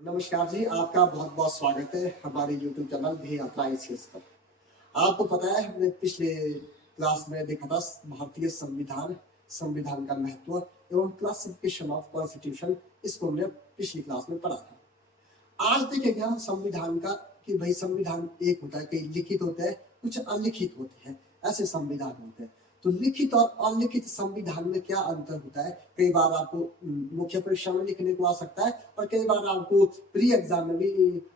नमस्कार जी, आपका बहुत बहुत स्वागत है हमारे YouTube चैनल ध्येय यात्रा ICS पर। आपको पता है हमने पिछले क्लास में देखा था भारतीय संविधान, संविधान का महत्व एवं क्लासिफिकेशन ऑफ कॉन्स्टिट्यूशन, इसको हमने पिछली क्लास में पढ़ा था। आज देखेंगे हम संविधान का कि भाई संविधान एक होता है, कई लिखित होते हैं, कुछ अलिखित होते हैं, ऐसे संविधान होते हैं। तो लिखित और अलिखित संविधान में क्या अंतर होता है? कई बार आपको मुख्य परीक्षा में लिखने को आ सकता है और कई बार आपको प्री एग्जाम में भी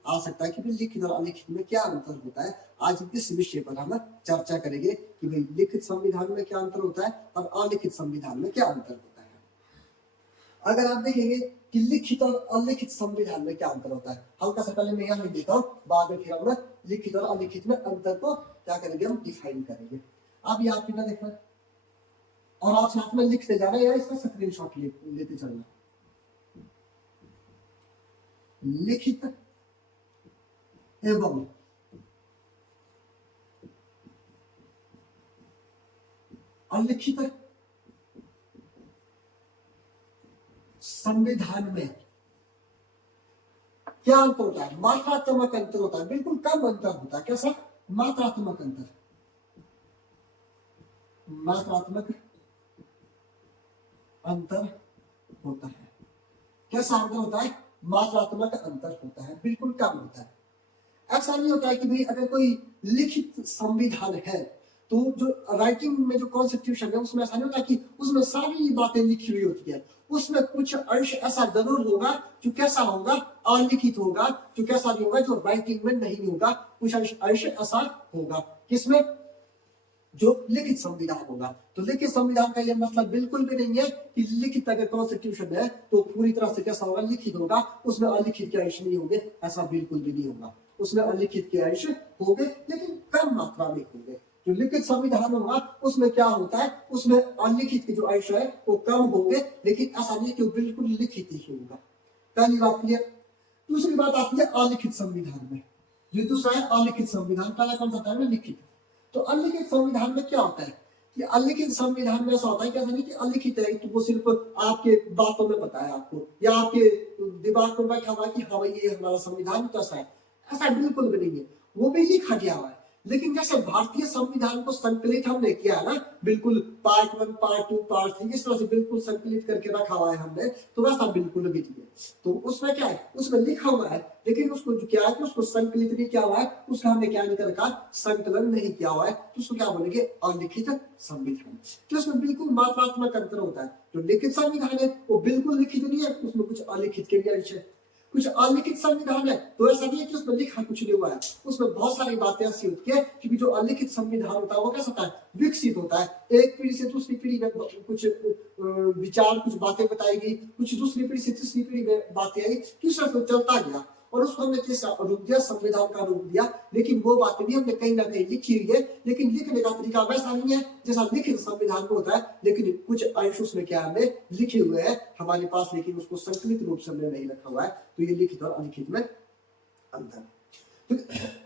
आ सकता है कि भाई लिखित और अलिखित में क्या अंतर होता है। आज इस विषय पर हम चर्चा करेंगे कि भाई लिखित संविधान में क्या अंतर होता है और अलिखित संविधान में क्या अंतर होता है। अगर आप देखेंगे कि लिखित और अलिखित संविधान में क्या अंतर होता है, हल्का सा पहले मैं यहाँ लिख देता हूँ, बाद में फिर हम लिखित और अलिखित में अंतर को क्या करेंगे, हम डिफाइन करेंगे। आप यहाँ पे देखना और आप साथ में लिखते जाना या इसका स्क्रीनशॉट लेते चलना। लिखित एवं अलिखित संविधान में क्या अंतर होता है? मात्रात्मक अंतर होता है, बिल्कुल कम अंतर होता है। कैसा? मात्रात्मक अंतर। मात्रात्मक अंतर होता है। कैसा अंतर होता है? मात्रात्मक अंतर होता है, बिल्कुल कम होता है। ऐसा नहीं होता है कि भाई अगर कोई लिखित संविधान है तो जो राइटिंग में जो कॉन्स्टिट्यूशन है उसमें ऐसा नहीं होता कि उसमें सारी बातें लिखी हुई होती है। उसमें कुछ अंश ऐसा जरूर होगा जो कैसा होगा, अलिखित होगा, जो कैसा नहीं होगा, जो राइटिंग में नहीं होगा। कुछ अंश ऐसा होगा किसमें? जो लिखित संविधान होगा। तो लिखित संविधान का यह मतलब बिल्कुल भी नहीं है कि लिखित अगर कॉन्स्टिट्यूशन है तो पूरी तरह से कैसा होगा, लिखित होगा, उसमें अलिखित के अंश नहीं होंगे, ऐसा बिल्कुल भी नहीं होगा। उसमें अलिखित के अंश होंगे लेकिन कम मात्रा में होंगे। जो लिखित संविधान होगा उसमें क्या होता है, उसमें अलिखित के जो अंश है वो कम होंगे, लेकिन ऐसा नहीं कि वो बिल्कुल लिखित ही होगा। पहली बात क्लियर। दूसरी बात आती है अलिखित संविधान में। जो दूसरा है अलिखित संविधान, पहला कौन सा था? लिखित। तो अलिखित संविधान में क्या होता है कि अलिखित संविधान में ऐसा होता है कि ऐसा नहीं कि अलिखित है तो वो सिर्फ आपके बातों में पता है आपको या आपके दिमाग में बैठा हुआ है कि हाँ भाई ये हमारा संविधान कैसा है, ऐसा बिल्कुल भी नहीं है। वो भी लिखा गया हुआ है, लेकिन जैसे भारतीय संविधान को संकलित हमने किया है ना, बिल्कुल पार्ट 1, पार्ट 2, पार्ट 3 इस तरह से बिल्कुल संकलित करके रखा हुआ है हमने, तो वैसा बिल्कुल भी नहीं है। तो उसमें क्या है, उसमें लिखा हुआ है लेकिन उसको जो क्या है कि उसको संकलित नहीं किया हुआ है, उसका हमने क्या नहीं कर रखा, संकलन नहीं किया हुआ है, तो उसको क्या बोलेंगे, अलिखित संविधान। तो इसमें बिल्कुल मात्रात्मक अंतर होता है। जो लिखित संविधान है वो बिल्कुल लिखित नहीं है, उसमें कुछ अलिखित के भी अंश है। कुछ अलिखित संविधान है तो ऐसा नहीं है कि उसमें लिखा कुछ नहीं हुआ है, उसमें बहुत सारी बातें ऐसी होती है क्योंकि जो अलिखित संविधान होता है वो कैसा होता है, विकसित होता है। एक पीढ़ी से दूसरी पीढ़ी में कुछ विचार, कुछ बातें बताई गई, कुछ दूसरी पीढ़ी से तीसरी पीढ़ी में बातें आई, तीसरा तो चलता गया और उसको हमने कैसा रूप दिया, संविधान का रूप दिया। लेकिन वो बातें भी हमने कहीं ना कहीं लिखी हुई है, लेकिन लिखने का तरीका वैसा नहीं है जैसा लिखित संविधान में होता है। लेकिन कुछ अंश उसमें क्या हमने लिखे हुए हैं हमारे पास, लेकिन उसको संकलित रूप से हमने नहीं रखा हुआ है। तो ये लिखित और अलिखित में अंतर। तो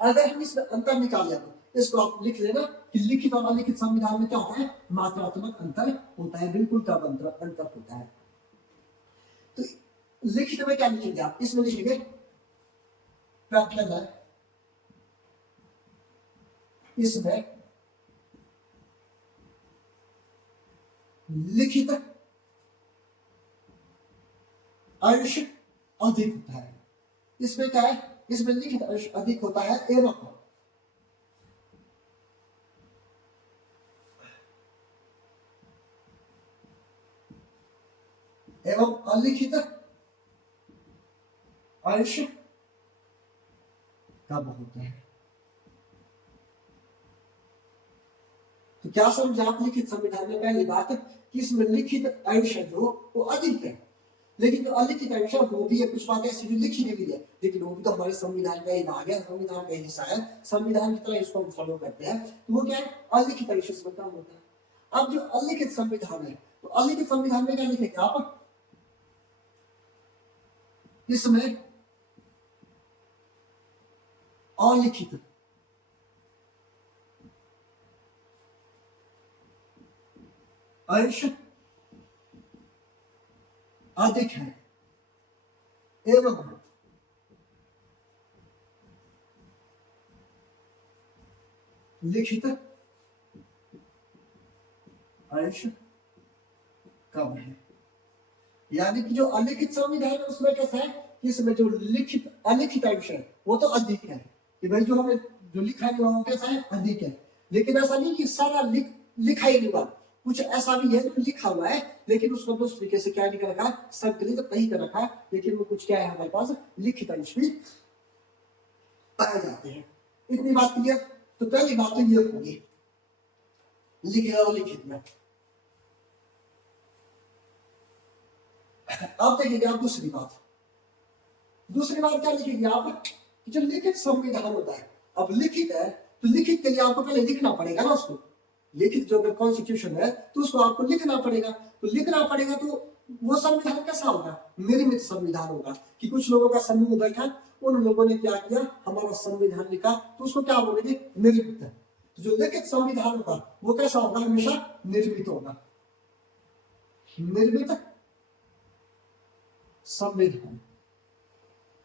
अगर हम इसमें अंतर निकाल लें तो इसको आप लिख लेना कि लिखित और अलिखित संविधान में क्या होता है, मात्रात्मक अंतर होता है, बिल्कुल कम अंतर होता है। तो लिखित में क्या लिखेंगे आप? इसमें लिखेंगे प्रार्थना, इसमें लिखित अंश अधिक होता है। इसमें क्या है, इसमें लिखित अंश अधिक होता है एवं अलिखित अंश कम होता है। तो क्या समझा आप लिखित संविधान में? पहली बात कि इसमें लिखित अंश जो वो अधिक है, लेकिन जो अलिखित अंश है वो भी है, कुछ बातें ऐसी जो लिखी नहीं हुई है, लेकिन वो भी तो हमारे संविधान का ही भाग है, संविधान का हिस्सा है, संविधान की तरह इसको हम फॉलो करते हैं। तो वो क्या है, अलिखित अंश इसमें कम होता है। अब जो अलिखित संविधान है तो अलिखित संविधान में क्या लिखेंगे आप? इसमें अलिखित अंश अधिक है एवं लिखित अंश कम है। यानी कि जो अलिखित संविधान है उसमें कैसा है कि इसमें जो लिखित अलिखित अंश है वो तो अधिक है, कि भाई जो हमें जो लिखा है वो कैसा है, अधिक है। लेकिन ऐसा नहीं कि सारा लिखा ही नहीं हुआ, कुछ ऐसा भी है जो लिखा हुआ है लेकिन उसको तो उस तरीके से क्या नहीं कर रखा, संकलित नहीं कर रखा, लेकिन वो कुछ क्या है हमारे पास लिखित अंश भी पाए जाते हैं। इतनी बात क्लियर। तो पहली बात तो ये होगी लिखित और लिखित में। अब देखिए आप दूसरी बात क्या लिखेंगे आप, जो लिखित संविधान होता है। अब लिखित है तो लिखित के लिए आपको पहले लिखना पड़ेगा ना उसको, लिखित जो कॉन्स्टिट्यूशन है तो उसको आपको लिखना पड़ेगा। तो लिखना पड़ेगा तो वो संविधान कैसा होगा, निर्मित संविधान होगा, कि कुछ लोगों का समूह बैठा, उन लोगों ने क्या किया, हमारा संविधान लिखा, तो उसको क्या बोलेंगे, निर्मित। तो जो लिखित संविधान होगा वो कैसा होगा, हमेशा निर्मित होगा। निर्मित संविधान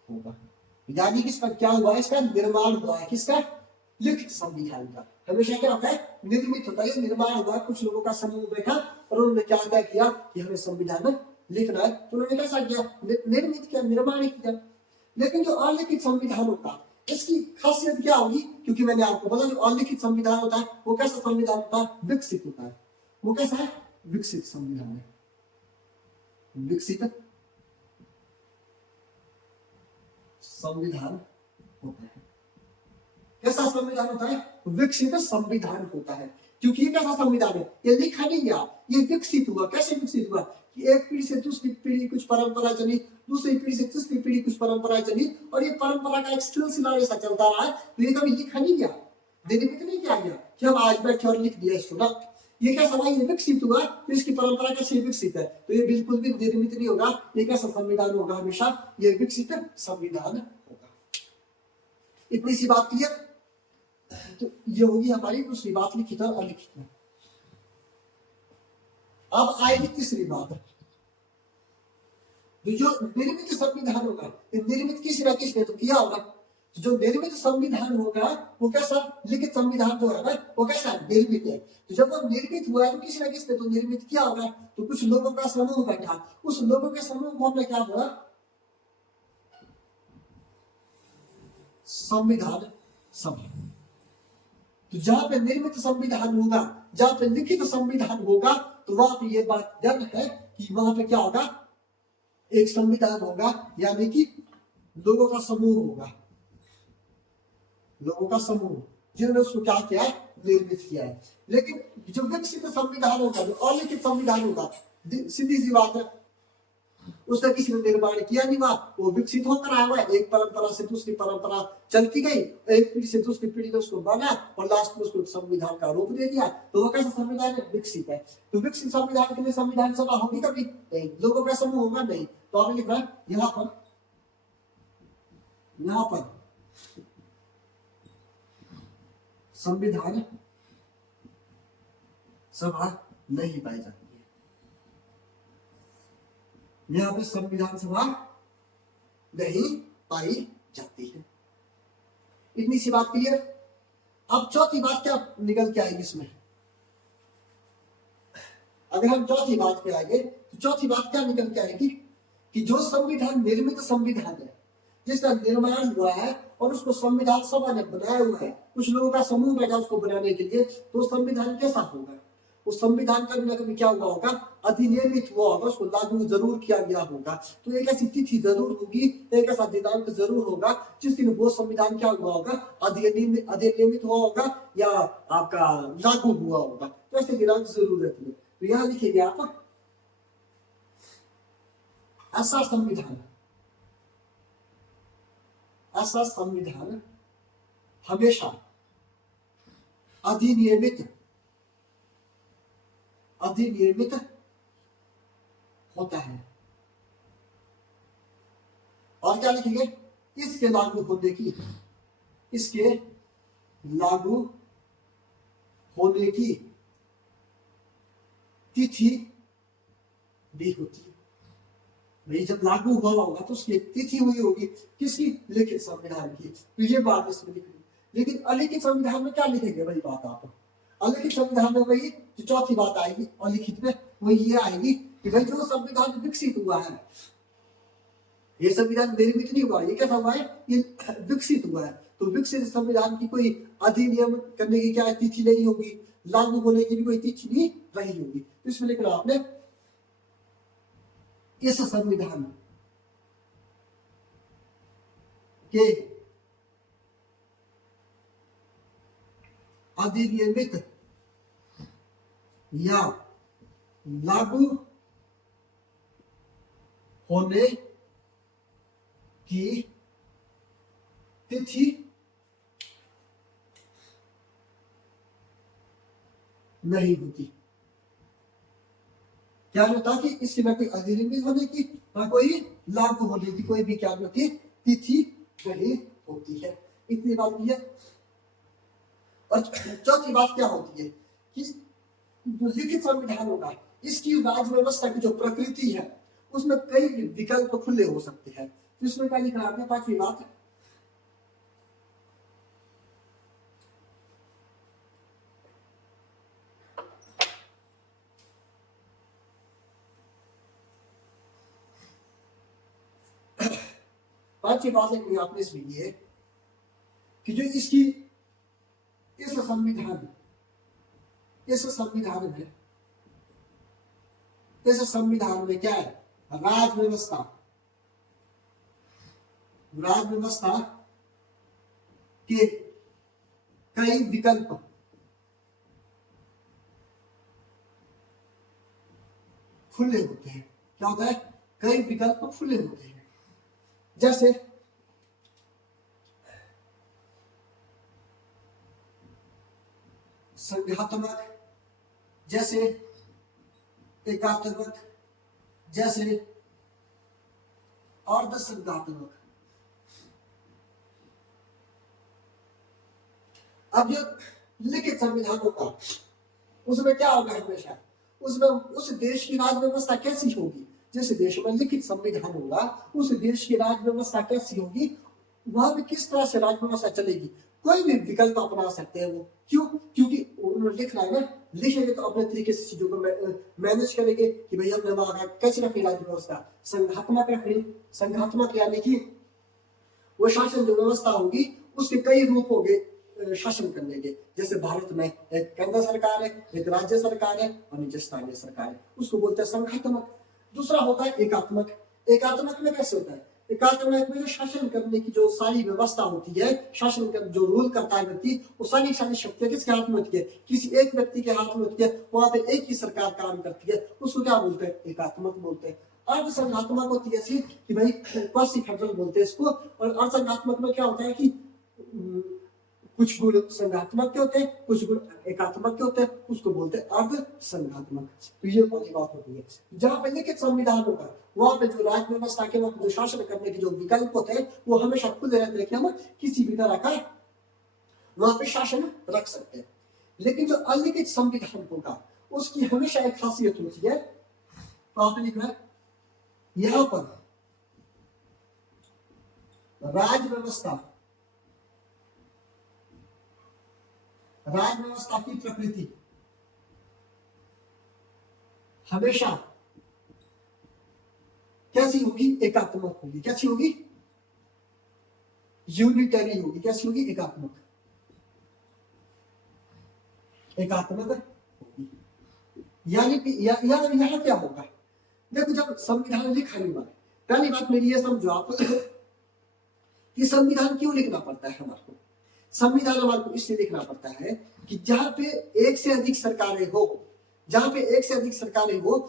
होगा, यानी कि इसका क्या हुआ, इसका निर्माण हुआ है, किसका, लिखित संविधान का। हमेशा क्या होता है, निर्मित होता है, निर्माण हुआ, कुछ लोगों का समूह बैठा और उन्होंने क्या तय किया कि हमें संविधान लिखना है, तो उन्होंने कैसा किया, निर्मित किया, निर्माण किया। लेकिन जो अलिखित संविधान होता है इसकी खासियत क्या होगी, क्योंकि मैंने आपको बोला जो अलिखित संविधान होता है वो कैसा संविधान होता है, विकसित होता है। वो कैसा है, विकसित संविधान है, विकसित संविधान होता है। कैसा संविधान होता है, विकसित संविधान होता है। क्योंकि ये कैसा संविधान है, ये लिखा नहीं गया, ये विकसित हुआ। कैसे विकसित हुआ कि एक पीढ़ी से दूसरी पीढ़ी कुछ परंपरा चली, दूसरी पीढ़ी से तीसरी पीढ़ी कुछ परंपरा चली, और ये परंपरा का एक सिलसिला ऐसा चलता रहा है। तो ये कभी लिखा नहीं गया, निर्मित नहीं किया गया कि हम आज बैठे और लिख दिया इसको ना। ये कैसा हुआ, ये विकसित हुआ, तो इसकी परंपरा कैसे विकसित है, तो ये बिल्कुल भी निर्मित नहीं होगा। ये कैसा संविधान होगा, हमेशा ये विकसित संविधान होगा। इतनी सी बात क्लियर। तो ये होगी हमारी दूसरी बात, लिखित और अलिखित में। अब आएगी तीसरी बात, जो निर्मित संविधान होगा, निर्मित किसी ना किसी ने तो किया होगा। जो निर्मित संविधान होगा वो कैसा, लिखित संविधान जो है ना वो कैसा, निर्मित है। तो जब वो निर्मित हुआ है तो किसी ना किसी ने तो निर्मित किया होगा। तो कुछ लोगों का समूह बैठा, उस लोगों के समूह को हमने क्या बोला, संविधान सभा। तो जहां पे निर्मित संविधान होगा, जहां पे लिखित संविधान होगा, तो वहां पे ये बात डन है कि वहां पे क्या होगा, एक संविधान होगा, यानी कि लोगों का समूह होगा, लोगों का समूह जिन्होंने उसको क्या किया है, निर्मित किया है। लेकिन जो विकसित संविधान होगा, जो अलिखित संविधान होगा, सीधी सी बात है, उसका किसी ने निर्माण किया नहीं हुआ, वो विकसित होकर आया हुआ है। एक परंपरा से दूसरी परंपरा चलती गई, एक पीढ़ी से दूसरी पीढ़ी ने उसको बना और लास्ट में उसको संविधान का रूप दे दिया। तो वो कैसा संविधान है, विकसित है। तो विकसित संविधान के लिए संविधान सभा होगी कभी नहीं, लोगों का समूह होगा नहीं। तो आपने लिखा है यहाँ पर संविधान सभा नहीं पाई जाती है, यहाँ पे संविधान सभा नहीं पाई जाती है। इतनी सी बात क्लियर। अब चौथी बात क्या निकल के आएगी इसमें, अगर हम चौथी बात पे आएंगे तो चौथी बात क्या निकल के आएगी कि जो संविधान निर्मित संविधान है, जिसका निर्माण हुआ है और उसको संविधान सभा ने बनाया हुआ है, कुछ लोगों का समूह बैठा उसको बनाने के लिए, तो संविधान कैसा होगा, उस संविधान का भी ना कभी क्या हुआ होगा, अधिनियमित हुआ होगा, उसको लागू जरूर किया गया होगा। तो एक ऐसी तिथि जरूर होगी, एक ऐसा दिनांक जरूर होगा जिस दिन वो संविधान क्या हुआ होगा, अधिनियमित हुआ होगा या आपका लागू हुआ होगा। तो ऐसे दिनांक जरूर रहती है। तो यहाँ लिखिए आप, ऐसा संविधान हमेशा अधिनियमित होता है। और क्या लिखेंगे, इसके लागू होने की तिथि भी होती है। भाई जब लागू हुआ होगा तो उसकी तिथि हुई होगी किसकी, लिखित संविधान की। तो ये बात इसमें लिखी, लेकिन अलिखित संविधान में क्या लिखेंगे वही बात आप, अलिखित संविधान में वही जो चौथी बात आएगी अलिखित में, वही ये आएगी कि भाई जो संविधान विकसित हुआ है, ये संविधान निर्मित नहीं हुआ, ये कैसा हुआ है, ये विकसित हुआ है। तो विकसित संविधान की कोई अधिनियम करने की क्या तिथि नहीं होगी, लागू होने की भी कोई तिथि नहीं रही होगी। तो इसमें लिखना आपने इस संविधान के अधिनियमित या लागू होने की तिथि नहीं होती। क्या होता कि इसकी ना कोई अधिनियमित होने की ना कोई लागू होने की कोई भी क्या होती तिथि नहीं होती है। इतनी बात है। और चौथी बात क्या होती है कि जो लिखित संविधान होगा इसकी राज्य व्यवस्था की जो प्रकृति है उसमें कई विकल्प खुले हो सकते हैं। तो इसमें क्या लिखना है, पांचवी बात, पांचवी बात लिखनी आपने इसमें ये कि जो इसकी इस संविधान में क्या है, राज व्यवस्था के कई विकल्प खुले होते हैं। क्या होता है, कई विकल्प खुले होते हैं। जैसे संघात्मक, जैसे एकात्मक, जैसे अर्ध संघात्मक। अब जो लिखित संविधान होगा उसमें क्या होगा, हमेशा उसमें उस देश की राज व्यवस्था कैसी होगी, जिस देश में लिखित संविधान होगा उस देश की राज व्यवस्था कैसी होगी, वहां पे किस तरह से राज व्यवस्था चलेगी, कोई भी विकल्प अपना सकते हैं वो। क्यों, क्योंकि उन्होंने लिखना है ना, लिखेंगे तो अपने तरीके से चीजों को मैनेज करेंगे कि भाई हमने वहां कैसे रखनी राज्य व्यवस्था, संघात्मक रखनी। संघात्मक यानी कि वो शासन जो व्यवस्था होगी उसके कई रूप होंगे शासन करने के। जैसे भारत में एक केंद्र सरकार है, एक राज्य सरकार है और नीचे स्थानीय सरकार है, उसको बोलते हैं संघात्मक। दूसरा होता है एकात्मक। एकात्मक में कैसे होता है, एकात्मक में जो शासन करने की जो सारी व्यवस्था होती है, शासन कर जो रूल करता है व्यक्ति, वो सारी शक्तियां किसके हाथ में होती है, किसी एक व्यक्ति के हाथ में होती है। वहां पे एक ही सरकार काम करती है, उसको क्या बोलते हैं, एकात्मक बोलते हैं। अर्ध संघात्मक होती है ऐसी कि भाई क्वासी फेडरल बोलते हैं इसको। और अर्ध संघात्मक में क्या होता है कि कुछ गुण संघात्मक के होते हैं, कुछ गुण एकात्मक के होते हैं, उसको बोलते हैं अर्ध संघात्मक। तो ये वाली बात होती है। जहां पे लिखित संविधान होगा वहां पे जो राज्य व्यवस्था के वक्त जो शासन करने के जो विकल्प होते हैं वो हमेशा खुले रहते हैं कि हम किसी भी तरह का वहां पे शासन रख सकते हैं। लेकिन जो अलिखित संविधान होगा उसकी हमेशा एक खासियत होती है, तो आपने लिखना है यहां पर राज व्यवस्था की प्रकृति हमेशा कैसी होगी, एकात्मक होगी। कैसी होगी, यूनिटरी होगी। कैसी होगी, एकात्मक होगी। यानी कि यहां क्या होगा, देखो जब संविधान लिखा नहीं हुआ, पहली बात मेरी ये समझो आप कि संविधान क्यों लिखना पड़ता है हमारे को। संविधान हमारे को इसलिए लिखना पड़ता है कि जहां पे एक से अधिक सरकारें हो,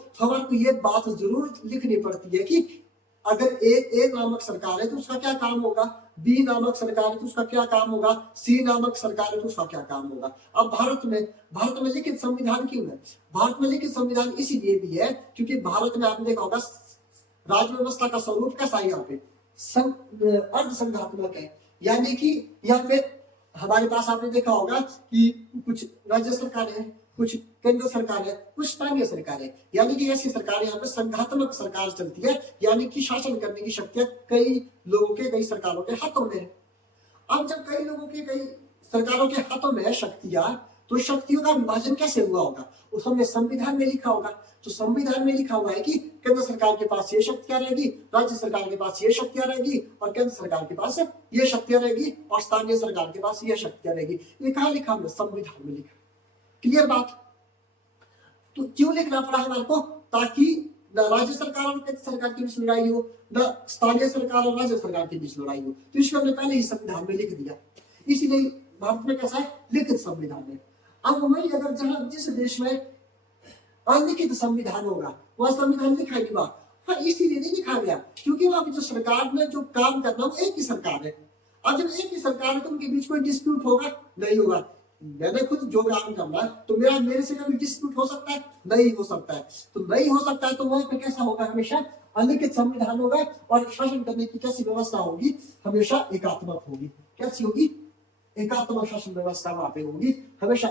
तो हमारे को ये बात जरूर लिखनी पड़ती है कि अगर ए नामक सरकार है तो उसका क्या काम होगा, बी नामक सरकार है तो उसका क्या काम होगा, सी नामक सरकार है तो उसका क्या काम होगा। अब भारत में लिखित संविधान क्यों है, भारत में लिखित संविधान इसीलिए भी है क्योंकि भारत में आपने देखा होगा राज्य व्यवस्था का स्वरूप कैसा है, यहाँ पे अर्ध संघात्मक है। यानी कि यहाँ पे हमारे पास आपने देखा होगा कि कुछ राज्य सरकार है, कुछ केंद्र सरकार है, कुछ स्थानीय सरकार है। यानी कि ऐसी सरकार यहाँ पे संघात्मक सरकार चलती है, यानी कि शासन करने की शक्तियां कई लोगों के, कई सरकारों के हाथों में है। अब जब कई लोगों के, कई सरकारों के हाथों में है शक्तियां, तो शक्तियों का विभाजन कैसे हुआ होगा, उस हमने संविधान में लिखा होगा। तो संविधान में लिखा हुआ है कि केंद्र सरकार के पास ये शक्तियां रहेगी, राज्य सरकार के पास ये शक्तियां रहेगी, और केंद्र सरकार के पास ये शक्तियां रहेगी, और स्थानीय सरकार के पास ये शक्तियां रहेगी। ये कहाँ लिखा हमने? संविधान में लिखा। क्लियर बात? तो क्यों लिखना पड़ा हमारे को? ताकि न राज्य सरकार और केंद्र सरकार के बीच लड़ाई हो, न स्थानीय सरकार और राज्य सरकार के बीच लड़ाई हो। तो इसको हमने पहले ही संविधान में लिख दिया। इसीलिए भारत में कैसा है? लिखित संविधान है। अब वही अगर जहां जिस देश में अलिखित संविधान होगा, वह संविधान लिखा नहीं हुआ। हाँ, इसीलिए नहीं लिखा गया क्योंकि वहां की जो सरकार ने जो काम करना वो एक ही सरकार है। अब जब एक ही सरकार है तो उनके बीच कोई डिस्प्यूट होगा? नहीं होगा। मैंने खुद जो काम करना है तो मेरे से कभी डिस्प्यूट हो सकता है? नहीं हो सकता है। तो नहीं हो सकता है तो वहां पे कैसा होगा? हमेशा अलिखित संविधान होगा, और शासन करने की कैसी व्यवस्था होगी? हमेशा एकात्मक होगी। कैसी होगी? एकात्मक शासन व्यवस्था वहां पे होगी। हमेशा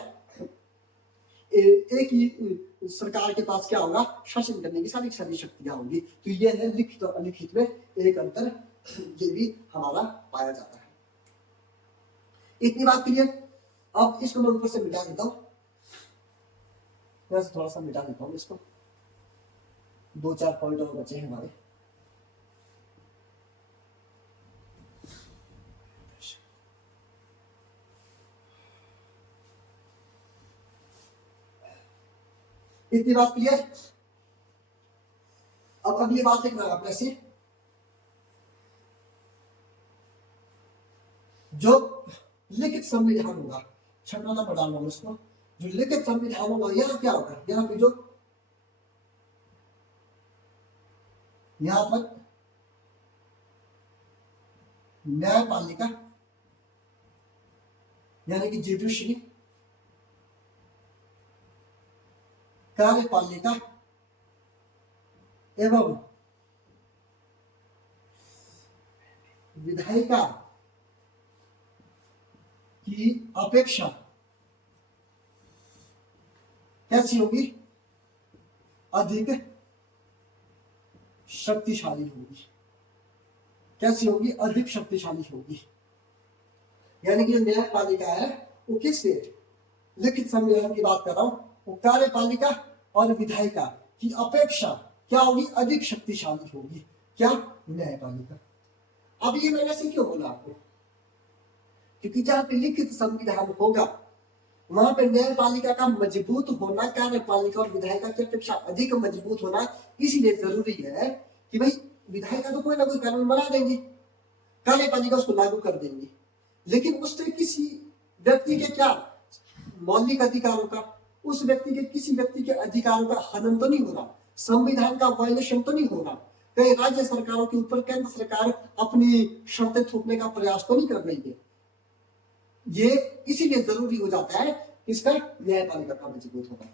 एक ही सरकार के पास क्या होगा? शासन करने की सारी सारी शक्तियां होंगी। तो ये है लिखित और अलिखित में एक अंतर, ये भी हमारा पाया जाता है। इतनी बात क्लियर? अब इसको मैं ऊपर से मिटा देता हूं, वैसे थोड़ा सा मिटा देता हूं इसको, 2-4 पॉइंट और बचे हैं हमारे। इतनी बात क्लियर? अब अगली बात लिखना है अपने से, जो लिखित संविधान होगा, छठवां नंबर डालना है उसको। जो लिखित संविधान होगा यहाँ क्या होगा? यहाँ पे जो यहाँ पर न्यायपालिका यानी कि जुडिशरी, कार्यपालिका एवं विधायिका की अपेक्षा कैसी होगी? अधिक शक्तिशाली होगी। कैसी होगी? अधिक शक्तिशाली होगी। यानी कि न्यायपालिका है वो किससे? लिखित संविधान की बात कर रहा हूं। वो कार्यपालिका और विधायिका की अपेक्षा क्या होगी? अधिक शक्तिशाली होगी। क्या? न्यायपालिका। अब ये मैंने से क्यों बोला आपको? क्योंकि जहां पे लिखित संविधान होगा वहां पे न्यायपालिका का मजबूत होना कार्यपालिका और विधायिका की अपेक्षा अधिक मजबूत होना इसलिए जरूरी है कि भाई विधायिका तो कोई ना कोई कानून बना देंगी, कार्यपालिका उसको लागू कर देंगी, लेकिन उससे किसी व्यक्ति के क्या मौलिक अधिकारों का, उस व्यक्ति के किसी व्यक्ति के अधिकारों का हनन तो नहीं होगा, संविधान का वायलेशन तो नहीं होगा, कहीं राज्य सरकारों के ऊपर केंद्र सरकार अपनी शर्तें थोपने का प्रयास तो नहीं कर रही है। ये इसीलिए जरूरी हो जाता है इसका न्यायपालिका का मजबूत होना।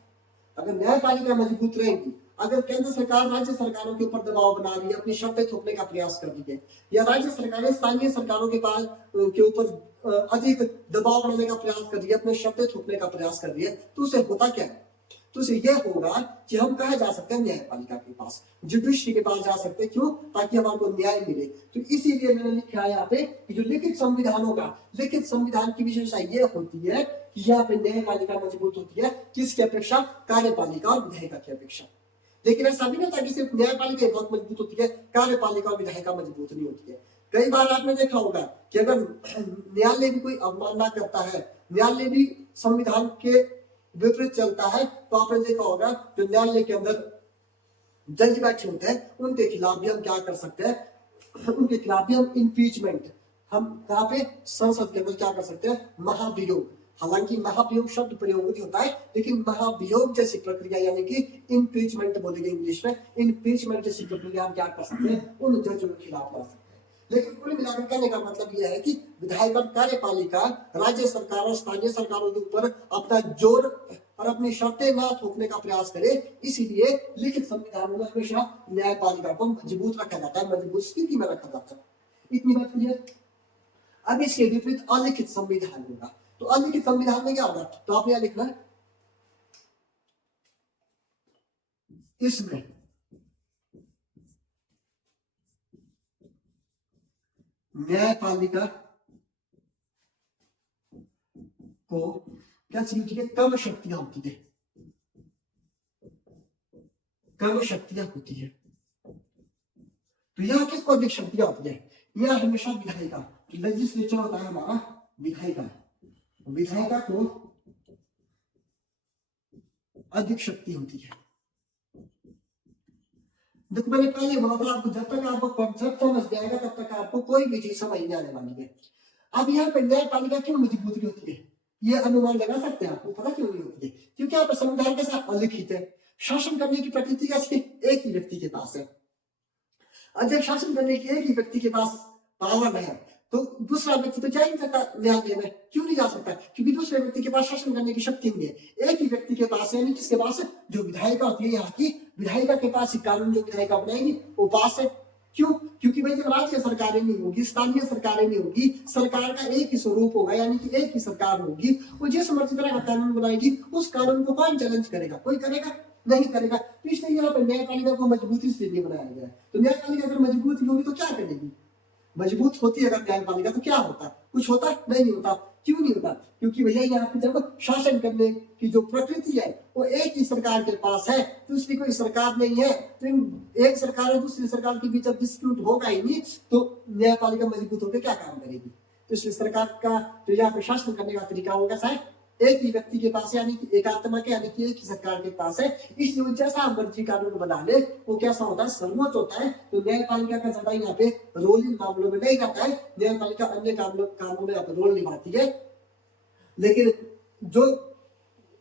अगर न्यायपालिका मजबूत रहेगी, अगर केंद्र सरकार राज्य सरकारों के ऊपर दबाव बना रही है, अपनी शर्तें थोपने का प्रयास कर रही है, या राज्य सरकारें स्थानीय सरकारों के पास के ऊपर अधिक दबाव बनाने का प्रयास कर रही है, अपने शर्तें थोपने का प्रयास कर रही है, तो उसे होता क्या है? तो उसे यह होगा कि हम कहा जा सकते हैं न्यायपालिका के पास, जुडिशरी के पास जा सकते हैं। क्यों? ताकि हमारे को न्याय मिले। तो इसीलिए मैंने लिखा है यहाँ पे कि जो लिखित संविधान होगा, लिखित संविधान की विशेषता यह होती है कि यहाँ पे न्यायपालिका मजबूत होती है। किसकी अपेक्षा? कार्यपालिका और विधायिका की अपेक्षा। लेकिन ऐसा भी नहीं था कि सिर्फ न्यायपालिका बहुत मजबूत होती है, कार्यपालिका और विधायिका मजबूत नहीं होती है। कई बार आपने देखा होगा कि अगर न्यायालय भी कोई अवमानना करता है, न्यायालय भी संविधान के विपरीत चलता है, तो आपने देखा होगा जो न्यायालय के अंदर जज बैठे होते हैं उनके खिलाफ भी हम क्या कर सकते हैं? उनके खिलाफ भी हम इम्पीचमेंट, हम कहाँ पे? संसद के अंदर क्या कर सकते हैं? महाभियोग। हालांकि महाभियोग शब्द प्रयोग नहीं होता है, लेकिन महाभियोग जैसी प्रक्रिया यानी कि इम्पीचमेंट बोलेंगे इंग्लिश में, इम्पीचमेंट जैसी प्रक्रिया हम क्या कर सकते हैं? उन जजों के खिलाफ ला सकते हैं। लेकिन कुल मिलाकर कहने का मतलब यह है कि विधायक और कार्यपालिका राज्य सरकार और स्थानीय सरकारों के ऊपर अपना जोर और अपनी शर्तें न थोपने का प्रयास करे, इसीलिए लिखित संविधान में हमेशा न्यायपालिका को मजबूत रखा जाता है, मजबूत स्थिति में रखा जाता है। इतनी बात क्लियर? अब इसके विपरीत अलिखित संविधान होगा। तो अलिखित संविधान में क्या होगा? तो आपने यहां लिखना है, इसमें न्यायपालिका को कैसी होती है, कम शक्तियां होती है, कम शक्तियां होती है। तो यह किसको अधिक शक्तियां होती है, यह हमेशा विधायिका, लेजिस्लेचर होता है हमारा विधायिका, विधायिका को अधिक शक्ति होती है। देखो मैंने पहले बोला था आपको, जब तक आपको कॉन्सेप्ट समझ जाएगा तब तक आपको कोई भी चीज समझ नहीं आने वाली है। अब यहाँ पे न्यायपालिका क्यों मजबूत नहीं होती है, ये अनुमान लगा सकते हैं आपको पता क्यों नहीं होती है, क्योंकि यहाँ पर संविधान के साथ अलिखित है, शासन करने की प्रकृति कैसी एक ही व्यक्ति के पास है। जब शासन करने की एक ही व्यक्ति के पास पावर है तो दूसरा व्यक्ति तो जा ही नहीं सकता न्याय देने, क्यों नहीं जा सकता, क्योंकि दूसरे व्यक्ति के पास शासन करने की शक्ति नहीं है, एक ही व्यक्ति के पास है, यानी किसके पास है, जो विधायिका होती है यहाँ की, विधायिका के पास ही कानून जो विधायिका बनाएगी वो पास है। क्यों, क्योंकि भाई जब राज्य सरकारें नहीं होगी, स्थानीय सरकारें नहीं होगी, सरकार का एक ही स्वरूप होगा, यानी कि एक ही सरकार होगी, वो जिस मर्जी तरह का कानून बनाएगी उस कानून को कौन चैलेंज करेगा, कोई करेगा नहीं करेगा। तो इसलिए यहाँ पर न्यायपालिका को मजबूती से नहीं बनाया गया है। तो न्यायपालिका अगर मजबूत होगी तो क्या करेगी, मजबूत होती है अगर न्यायपालिका तो क्या होता, कुछ होता नहीं होता। क्यों नहीं होता, क्योंकि भैया यहाँ पे जब शासन करने की जो प्रकृति है वो एक ही सरकार के पास है, दूसरी कोई सरकार नहीं है, तो एक सरकार और दूसरी सरकार के बीच अब डिस्प्यूट होगा ही नहीं, तो न्यायपालिका मजबूत होकर क्या काम करेगी। तो इसलिए सरकार का जो यहाँ पे शासन करने का तरीका होगा शायद एक ही व्यक्ति के पास, यानी कि एकात्मक है, यानी कि एक ही सरकार के पास है, इसलिए वो जैसा मर्जी कानून बना ले वो कैसा होता है, सर्वोच्च होता है। तो न्यायपालिका का ज्यादा यहाँ पे रोल इन मामलों में नहीं रहता है, न्यायपालिका अन्य कानूनों में यहाँ रोल निभाती है, लेकिन जो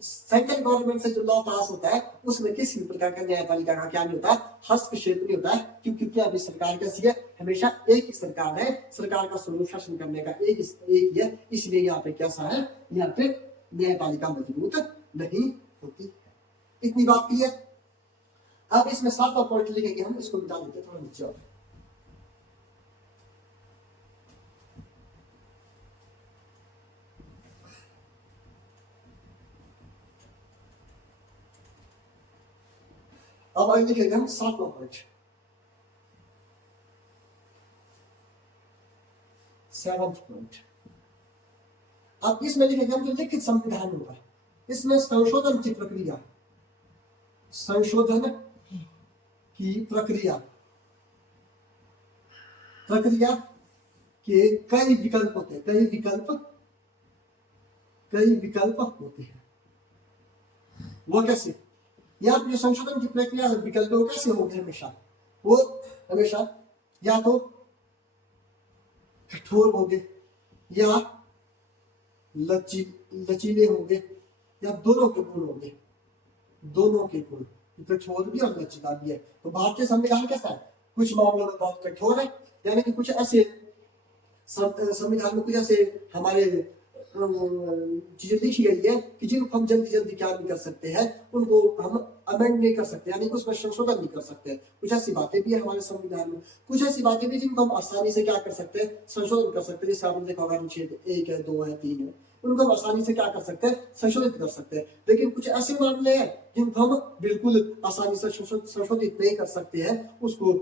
सेंट्रल गवर्नमेंट से जो लॉ पास होता है उसमें किसी भी प्रकार का न्यायपालिका का क्या नहीं होता, हस्तक्षेप नहीं होता है, क्योंकि अभी सरकार कैसी है, हमेशा एक ही सरकार है, सरकार का स्वरूप शासन करने का एक ही है, इसलिए यहाँ पे कैसा है, यहाँ पे न्यायपालिका मजबूत नहीं होती है। इतनी बात क्लियर। अब इसमें 7वां पॉइंट लिखेंगे हम, इसको मिटा देते थोड़ा नीचे और। अब आगे लिखेंगे हम 7वां पॉइंट, 7th पॉइंट। अब इसमें लिखेंगे हम जो लिखित संविधान होगा, इसमें संशोधन की प्रक्रिया, संशोधन की प्रक्रिया, प्रक्रिया के कई विकल्प होते हैं, कई विकल्प होते हैं। वो कैसे, यहाँ पे जो संशोधन की प्रक्रिया विकल्प वो कैसे होंगे, हमेशा वो हमेशा या तो कठोर होंगे या लचीले होंगे, या दोनों के गुण होंगे, दोनों के गुण, कठोर भी और लचीला भी है। तो भारतीय संविधान कैसा है, कुछ मामलों में बहुत कठोर है, यानी कि कुछ ऐसे संविधान में कुछ ऐसे हमारे चीजें लिखी गई है कि जिनको हम जल्दी जल्दी क्या नहीं कर सकते हैं, उनको हम अमेंड नहीं कर सकते, यानी उसमें संशोधन नहीं कर सकते। कुछ ऐसी बातें भी है हमारे संविधान में, कुछ ऐसी बातें भी जिनको हम आसानी से क्या कर सकते हैं, संशोधन कर सकते हैं। जैसे आपने देखा होगा अनुच्छेद 1 है, 2 है, 3 है, उनको हम आसानी से क्या कर सकते हैं, संशोधित कर सकते हैं। लेकिन कुछ ऐसे मामले हैं जिनको हम बिल्कुल आसानी से संशोधित नहीं कर सकते हैं, उसको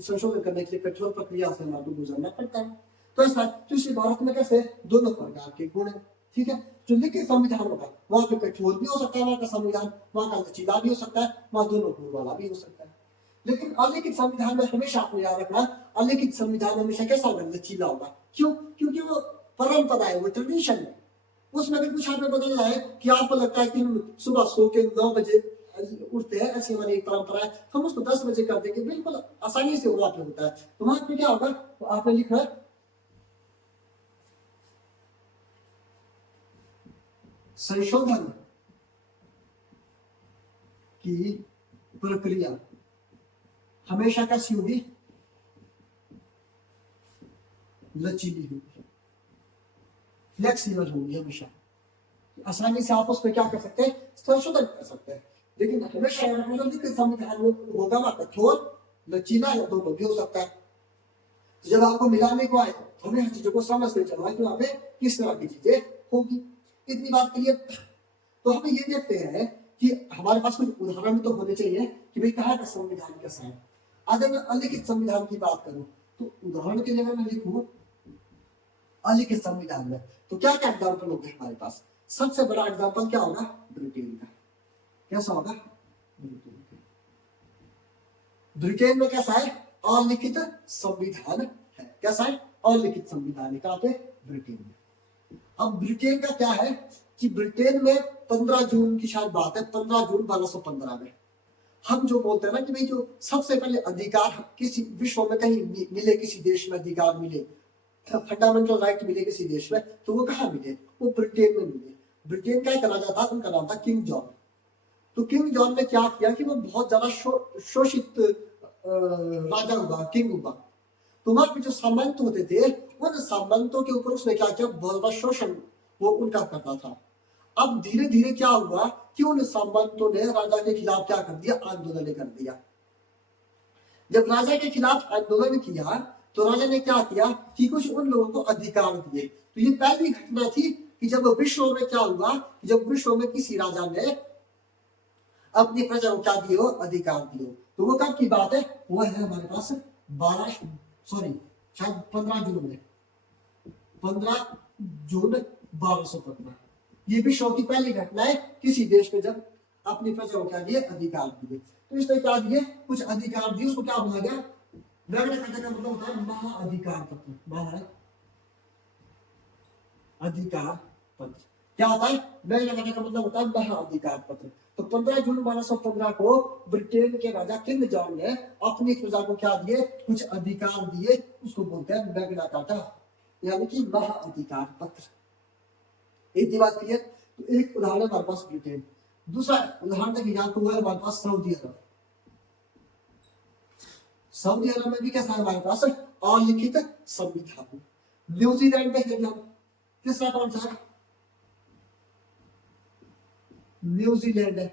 संशोधन करने के लिए कठोर प्रक्रिया से हमारे गुजरना पड़ता है। तो ऐसा कृषि भारत में कैसे दोनों प्रकार के गुण है, ठीक है। जो लिखित संविधान होगा वहां पे कठोर भी हो सकता है वहां का संविधान, वहां का लचीला भी हो सकता है, वहां दोनों गुण वाला भी हो सकता है। लेकिन अलिखित संविधान में हमेशा आपको याद रखना, अलिखित संविधान हमेशा कैसा होगा, लचीला होगा। क्यों, क्योंकि वो परंपरा है, वो ट्रेडिशन है। उसमें अगर कुछ आपने बदलना है कि आपको लगता है कि हम सुबह सो के 9 बजे उठते हैं, ऐसी हमारी एक परंपरा है, हम उसको 10 बजे कर देंगे, बिल्कुल आसानी से वहां पे होता है। तो वहां पे क्या होगा, तो आपने लिखा है संशोधन की प्रक्रिया हमेशा कैसी होगी, लचीली होगी, फ्लेक्सिबल होगी, हमेशा आसानी से आप उस पर क्या कर सकते हैं, संशोधन कर सकते हैं। लेकिन हमेशा संविधान में होगा वहां कठोर, लचीला या दोनों भी हो सकता है। तो जब आपको मिलाने को आए तो हमें हर चीजों को समझते चलना है कि वहां पे किस तरह की चीजें होगी। इतनी बात क्लियर। तो हम ये देखते हैं कि हमारे पास कुछ उदाहरण तो होने चाहिए कि भाई कहाँ का संविधान कैसा है। अगर मैं अलिखित संविधान की बात करूं तो उदाहरण के लिए मैं लिखूं अलिखित संविधान में, तो क्या क्या एग्जाम्पल होंगे हमारे पास। सबसे बड़ा एग्जाम्पल क्या होगा? ब्रिटेन का। कैसा होगा? ब्रिटेन का। ब्रिटेन में कैसा है? अलिखित संविधान है। कैसा है? अलिखित संविधान है। कहां पे? ब्रिटेन में। अब ब्रिटेन का क्या है कि ब्रिटेन में 15 जून की शायद बात है, 15 जून 1215 में हम जो बोलते हैं ना कि भाई जो सबसे पहले अधिकार किसी विश्व में कहीं मिले, किसी देश में अधिकार मिले, फंडामेंटल राइट मिले किसी देश में, तो वो कहाँ मिले? वो ब्रिटेन में मिले। ब्रिटेन का एक राजा था, उनका नाम था किंग जॉन। तो किंग जॉन ने क्या किया कि वो बहुत ज्यादा शोषित राजा हुआ, किंग हुआ। तो वहां पे जो सामंत होते थे, उन सामंतों के ऊपर उसने क्या किया? बहुत बड़ा शोषण वो उनका करता था। अब धीरे धीरे क्या हुआ कि उन सामंतों ने राजा के खिलाफ क्या कर दिया? आंदोलन कर दिया। जब राजा के खिलाफ आंदोलन किया तो राजा ने क्या किया कि कुछ उन लोगों को अधिकार दिए। तो ये पहली घटना थी कि जब विश्व में क्या हुआ, जब विश्व में किसी राजा ने अपनी प्रजा को क्या दियो? अधिकार दियो। तो वो कब की बात है? वो है हमारे पास 15 जून में, 15 जून 1215। ये विश्व की पहली घटना है किसी देश में जब अपनी प्रजा को क्या दिए? अधिकार दिए। तो इसने क्या दिए? कुछ अधिकार दिए, उसको क्या बोला गया? मैग्ना कार्टा का मतलब होता है महाअधिकार पत्र। महाअधिकार पत्र क्या होता है? मैग्ना कार्टा का मतलब होता है महाअधिकार पत्र। तो 15 जून 1215 को ब्रिटेन के राजा किंग जॉन ने अपनी प्रजा को क्या दिए? कुछ अधिकार दिए, उसको बोलते हैं मैग्ना कार्टा, यानी कि महाअधिकार पत्र। एक बात क्लियर? तो एक उदाहरण हमारे पास ब्रिटेन। दूसरा उदाहरण देखिए यहाँ तो है हमारे पास सऊदी अरब। सऊदी अरब में भी कैसा है हमारे पास? अलिखित संविधान। न्यूजीलैंड देखेंगे हम। तीसरा कौन सा है? न्यूजीलैंड है।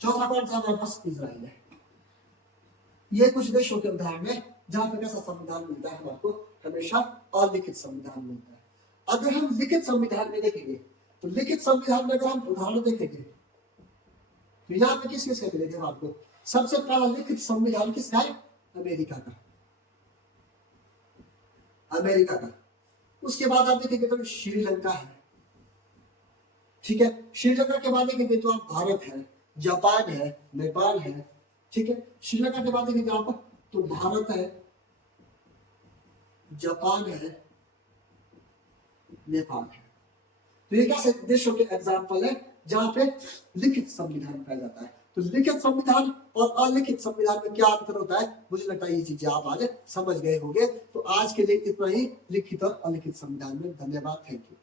चौथा कौन सा हमारे पास? इजराइल है। ये कुछ देशों के उदाहरण है जहां पर कैसा संविधान मिलता है हमारे को? हमेशा अलिखित संविधान मिलता है। अगर हम लिखित संविधान में देखेंगे तो लिखित संविधान में अगर हम उदाहरण देखेंगे तो यहाँ पे किस किस का मिलेगा आपको? सबसे पहला लिखित संविधान किसका है? अमेरिका का। अमेरिका का। उसके बाद आप देखेंगे तो श्रीलंका है। ठीक है। श्रीलंका के बाद देखेंगे तो आप भारत है, जापान है, नेपाल है। ठीक है। श्रीलंका के बाद देखेंगे आप तो भारत है, जापान है, नेपाल है। तो ये कैसे देशों के एग्जाम्पल है जहां पे लिखित संविधान पाया जाता है। तो लिखित संविधान और अलिखित संविधान में क्या अंतर होता है? मुझे लगता है ये चीजें आप आज समझ गए होंगे। तो आज के लिए इतना ही लिखित और अलिखित संविधान में। धन्यवाद। Thank you.